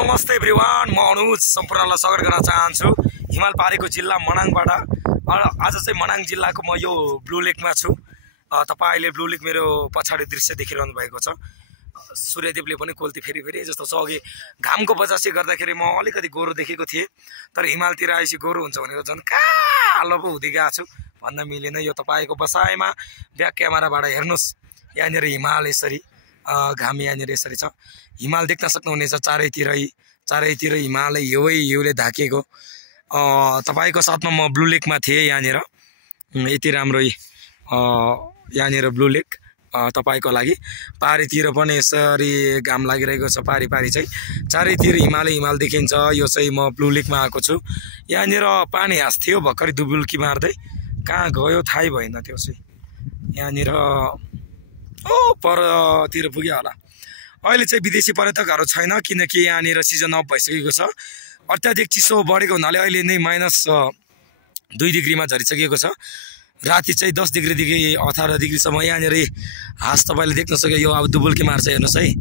नमस्ते एभ्रिवान, म अनुज सम्पूर्णलाई स्वागत गर्न चाहन्छु हिमाल पारेको जिल्ला मनाङबाट। आज चाहिँ मनाङ जिल्लाको म यो ब्लू लेकमा छु। तपाईले ब्लू लेक मेरो पछाडि दृश्य देखिरहनु भएको छ। सूर्यदेवले पनि कोल्ती फेरि जस्तो छ। अघि घामको वजहले गर्दाखेरि म अलिकति गोरो देखेको थिएँ, तर हिमालतिर आएपछि गोरो हुन्छ भनेको झन् कालो पो हुँदै गएको छु भन्न मिलेन। यो तपाईको बसाइमा ब्याक क्यामेराबाट हेर्नुस्, यहाँनिर हिमाल यसरी घाम यहाँनिर यसरी छ। हिमाल देख्न सक्नुहुनेछ, चारैतिर हिमालय हिउँले ढाकेको। तपाईको साथमा म ब्लू लेकमा थिएँ। यहाँनिर यति राम्रो यहाँनिर ब्लू लेक तपाईको लागि। पारीतिर पनि यसरी घाम लागिरहेको छ। पारी चाहिँ चारैतिर हिमाल देखिन्छ। यो चाहिँ म ब्लू लेकमा आएको छु। यहाँनिर पानी हाँस थियो भर्खरै दुबुल्की मार्दै, कहाँ गयो थाहै भएन त्यो चाहिँ। यहाँनिर परतिर पुग्यो होला। अहिले चाहिँ विदेशी पर्यटकहरू छैन, किनकि यहाँनिर सिजन अफ भइसकेको छ। अत्याधिक चिसो बढेको हुनाले अहिले नै -2 डिग्रीमा झरिसकेको छ। राति चाहिँ 10 डिग्रीदेखि 18 डिग्रीसम्म यहाँनिर हाँस तपाईँले देख्न सक्यो। यो अब दुबुल्की मार्छ, हेर्नुहोस् है,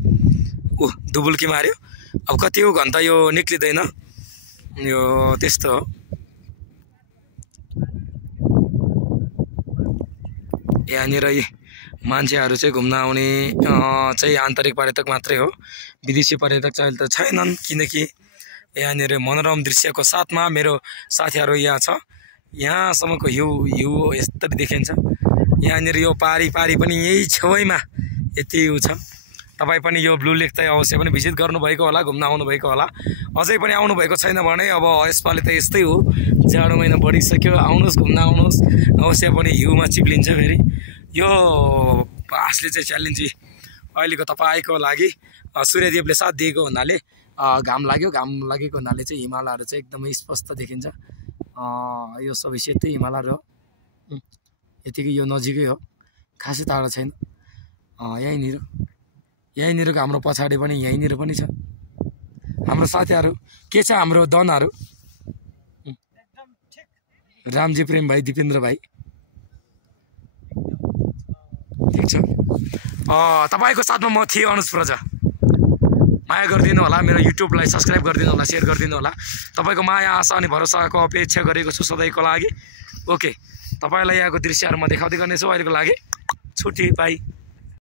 दुबुल्की मार्यो। अब कति हो घन्टा यो निक्लिँदैन, यो त्यस्तो हो। यहाँनिर मान्छेहरू चाहिँ घुम्न आउने चाहिँ आन्तरिक पर्यटक मात्रै हो, विदेशी पर्यटक चाहिँ अहिले त छैनन्। किनकि यहाँनिर मनोरम दृश्यको साथमा मेरो साथीहरू यहाँ छ। यहाँसम्मको हिउँ यस्तरी देखिन्छ। यहाँनिर यो पारी पनि यही छेउमा यति छ। तपाईँ पनि यो ब्लू लेक चाहिँ अवश्य पनि भिजिट गर्नुभएको होला, घुम्न आउनुभएको होला। अझै पनि आउनुभएको छैन भने अब यसपालि त यस्तै हो, जाडो महिना बढिसक्यो। आउनुहोस्, घुम्न आउनुहोस्, अवश्य पनि हिउँमा चिप्लिन्छ। फेरि यो हाँसले चाहिँ च्यालेन्ज अहिलेको तपाईँको लागि सूर्यदेवले साथ दिएको हुनाले घाम लागेको हुनाले चाहिँ हिमालहरू चाहिँ एकदमै स्पष्ट देखिन्छ। यो सबै सेतै हिमालहरू हो, यतिकै यो नजिकै हो, खासै टाढो छैन। यहीँनिरको हाम्रो पछाडि पनि यहीँनिर पनि छ हाम्रो साथीहरू। के छ हाम्रो दनहरू? रामजी प्रेम भाइ, दिपेन्द्र भाइ, ठिक छ। तपाईको साथमा म थिएँ अनुज प्रजा। माया गरिदिनु होला, मेरो युट्युबलाई सब्सक्राइब गरिदिनु होला, सेयर गरिदिनु होला। तपाईँको माया, आशा अनि भरोसाको अपेक्षा गरेको छु सधैँको लागि। ओके, तपाईँलाई यहाँको दृश्यहरू म देखाउँदै गर्नेछु। अहिलेको लागि छुट्टी, बाई।